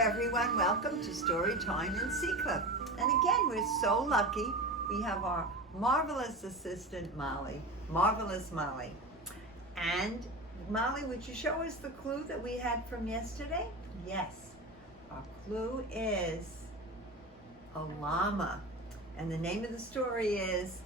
everyone, welcome to Story Time in Sea Clip. And again, we're so lucky we have our marvelous assistant Molly, Marvelous Molly. And Molly, would you show us the clue that we had from yesterday? Yes, our clue is a llama. And the name of the story is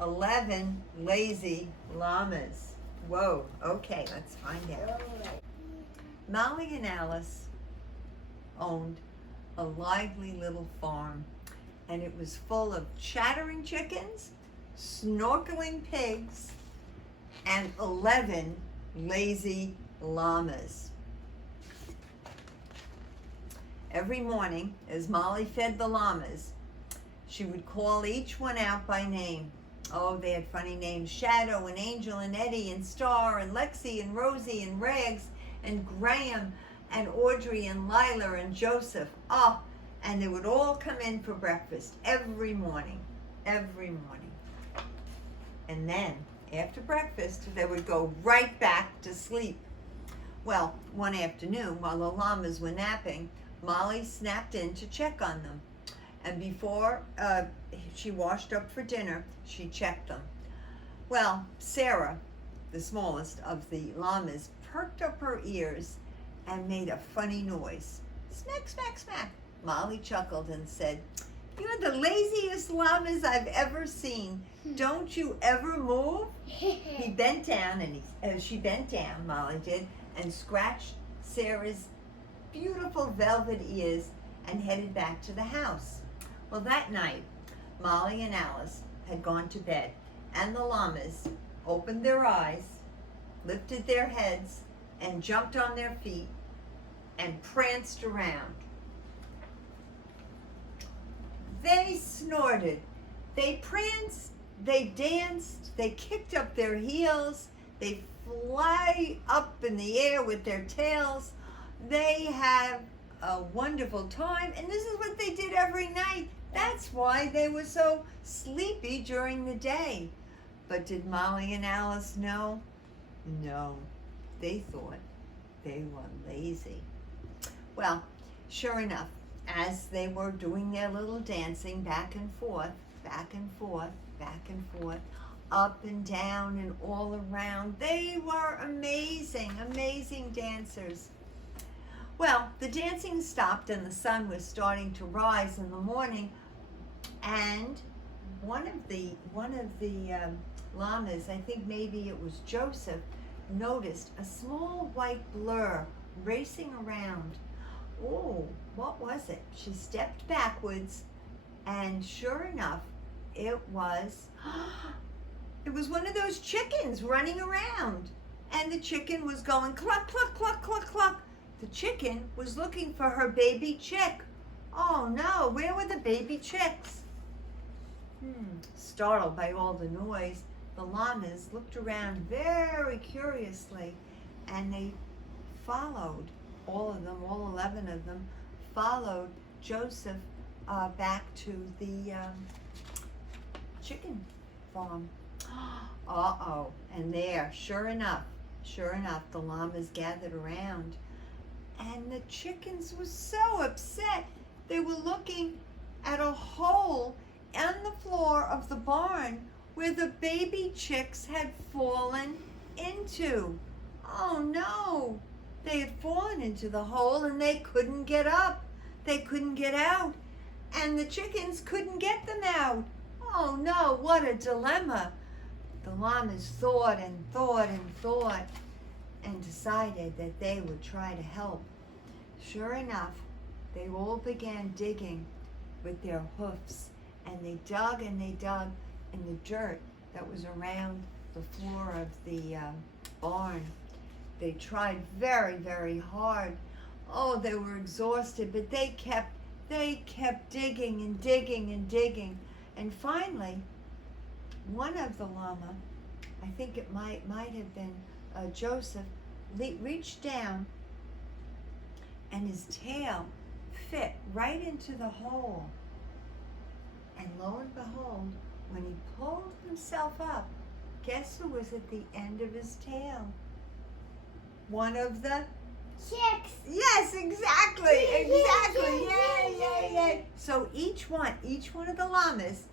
11 Lazy Llamas. Whoa, okay, let's find out. Molly and Alice owned a lively little farm, and it was full of chattering chickens, snorkeling pigs, and 11 lazy llamas. Every morning, as Molly fed the llamas, she would call each one out by name. Oh, they had funny names: Shadow and Angel and Eddie and Star and Lexi and Rosie and Rags and Graham and Audrey and Lila and Joseph. Oh, and they would all come in for breakfast every morning. And then, after breakfast, they would go right back to sleep. Well, one afternoon, while the llamas were napping, Molly snapped in to check on them. And before she washed up for dinner, she checked them. Well, Sarah, the smallest of the llamas, perked up her ears and made a funny noise. Smack, smack, smack. Molly chuckled and said, "You're the laziest llamas I've ever seen. Don't you ever move?" He bent down, and she bent down, Molly did, and scratched Sarah's beautiful velvet ears and headed back to the house. Well, that night, Molly and Alice had gone to bed, and the llamas opened their eyes, lifted their heads, and jumped on their feet and pranced around. They snorted, they pranced, they danced, they kicked up their heels, they fly up in the air with their tails. They have a wonderful time, and this is what they did every night. That's why they were so sleepy during the day. But did Molly and Alice know? No, they thought they were lazy. Well, sure enough, as they were doing their little dancing back and forth, back and forth, back and forth, up and down and all around, they were amazing, amazing dancers. Well, the dancing stopped and the sun was starting to rise in the morning, and one of the llamas, I think maybe it was Joseph, noticed a small white blur racing around. Oh, what was it? She stepped backwards, and sure enough, it was one of those chickens running around. And the chicken was going cluck, cluck, cluck, cluck, cluck. The chicken was looking for her baby chick. Oh no, where were the baby chicks? Startled by all the noise, the llamas looked around very curiously, and they followed, all of them, all 11 of them, followed Joseph back to the chicken farm. Uh-oh, and there, sure enough, the llamas gathered around, and the chickens were so upset. They were looking at a hole on the floor of the barn where the baby chicks had fallen into. Oh no! They had fallen into the hole and they couldn't get up. They couldn't get out. And the chickens couldn't get them out. Oh no, what a dilemma. The llamas thought and thought and thought and decided that they would try to help. Sure enough, they all began digging with their hoofs, and they dug in the dirt that was around the floor of the barn. They tried very, very hard. Oh, they were exhausted, but they kept digging and digging and digging. And finally, one of the llama, I think it might have been Joseph, reached down, and his tail fit right into the hole. And lo and behold, when he pulled himself up, guess who was at the end of his tail? One of the chicks. Yes, exactly. Exactly. Yay, yay, yay. So each one of the llamas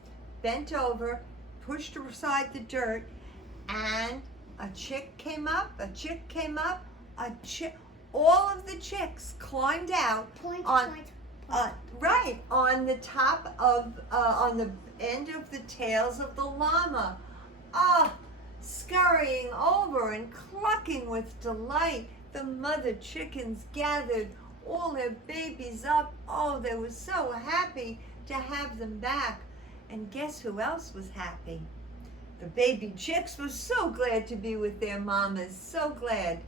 bent over, pushed aside the dirt, and a chick came up, all of the chicks climbed out Point. right on the top of, on the end of the tails of the llama. Scurrying over and clucking with delight, the mother chickens gathered all their babies up. Oh, they were so happy to have them back. And guess who else was happy? The baby chicks were so glad to be with their mamas, so glad.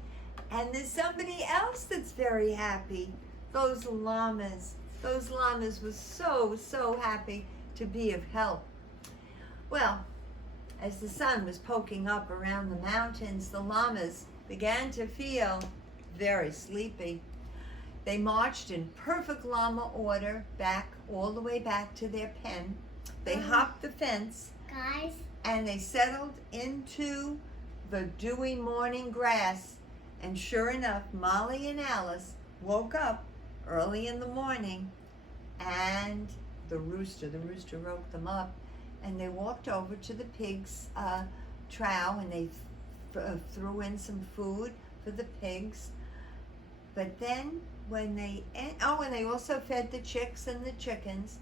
And there's somebody else that's very happy. Those llamas were so happy to be of help. Well, as the sun was poking up around the mountains, the llamas began to feel very sleepy. They marched in perfect llama order all the way back to their pen. They hopped the fence, Guys. and they settled into the dewy morning grass. And sure enough, Molly and Alice woke up early in the morning, and the rooster woke them up, and they walked over to the pigs' trough, and they threw in some food for the pigs. But then and they also fed the chicks and the chickens.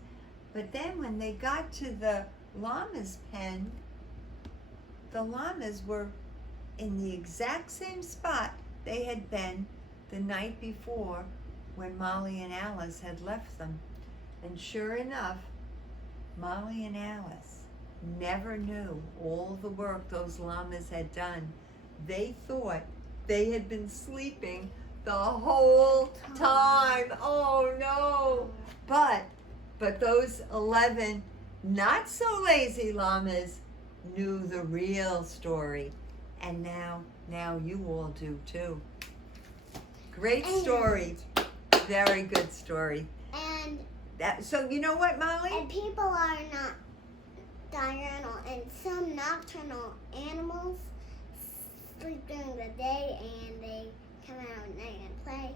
But then when they got to the llama's pen, the llamas were in the exact same spot they had been the night before when Molly and Alice had left them. And sure enough, Molly and Alice never knew all the work those llamas had done. They thought they had been sleeping the whole time. Oh no! But those 11 not so lazy llamas knew the real story. And now you all do too. Great story. Very good story. And so you know what, Molly? And people are not diurnal, and some nocturnal animals sleep during the day and they come out at night and play.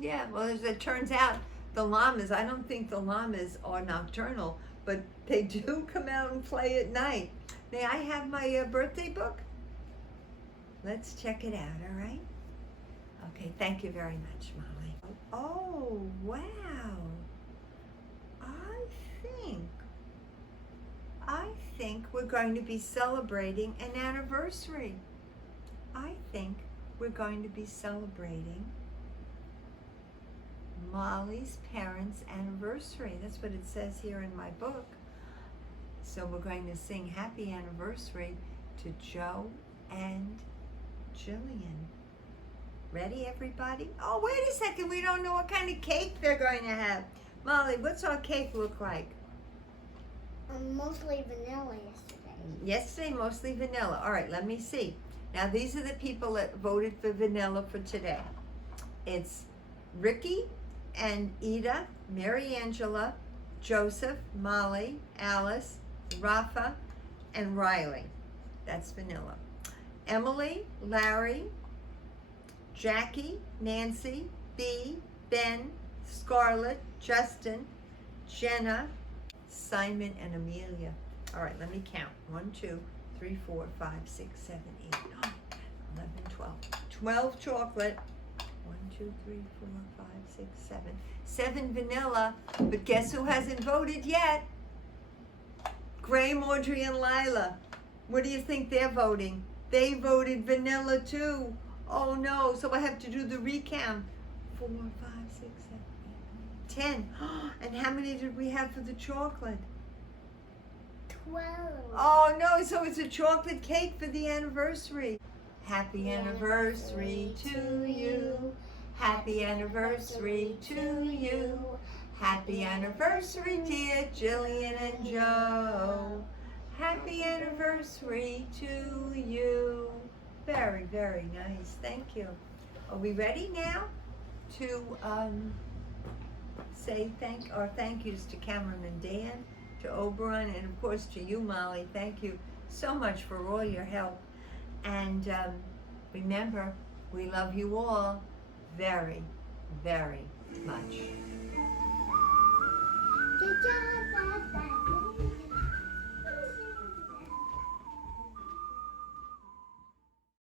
Yeah, well, as it turns out, the llamas, I don't think the llamas are nocturnal, but they do come out and play at night. May I have my birthday book? Let's check it out, all right? Okay, thank you very much, Molly. Oh, wow. I think we're going to be celebrating an anniversary. I think we're going to be celebrating Molly's parents' anniversary. That's what it says here in my book. So we're going to sing happy anniversary to Joe and Jillian. Ready, everybody? Oh, wait a second. We don't know what kind of cake they're going to have. Molly, what's our cake look like? Mostly vanilla yesterday. Yesterday, mostly vanilla. All right, let me see. Now, these are the people that voted for vanilla for today. It's Ricky and Ida, Mary Angela, Joseph, Molly, Alice, Rafa, and Riley. That's vanilla. Emily, Larry, Jackie, Nancy, Bee, Ben, Scarlett, Justin, Jenna, Simon, and Amelia. All right, let me count. 1, 2, 3, 4, 5, 6, 7, 8, 9, 10, 11, 12. 12 chocolate. 1, 2, 3, 4, 5, 6, 7. 7 vanilla. But guess who hasn't voted yet? Graham, Audrey, and Lila. What do you think they're voting? They voted vanilla too. Oh no, so I have to do the recount. 4, 5, 6, 7, 8, 10. And how many did we have for the chocolate? 12. Oh no, so it's a chocolate cake for the anniversary. Happy anniversary to you. Happy anniversary to you. Happy anniversary, dear Jillian and Joe. Happy anniversary to you. Very, very nice. Thank you. Are we ready now to say thank yous to Cameron and Dan, to Oberon, and of course to you, Molly. Thank you so much for all your help. And remember, we love you all very, very much. Good job.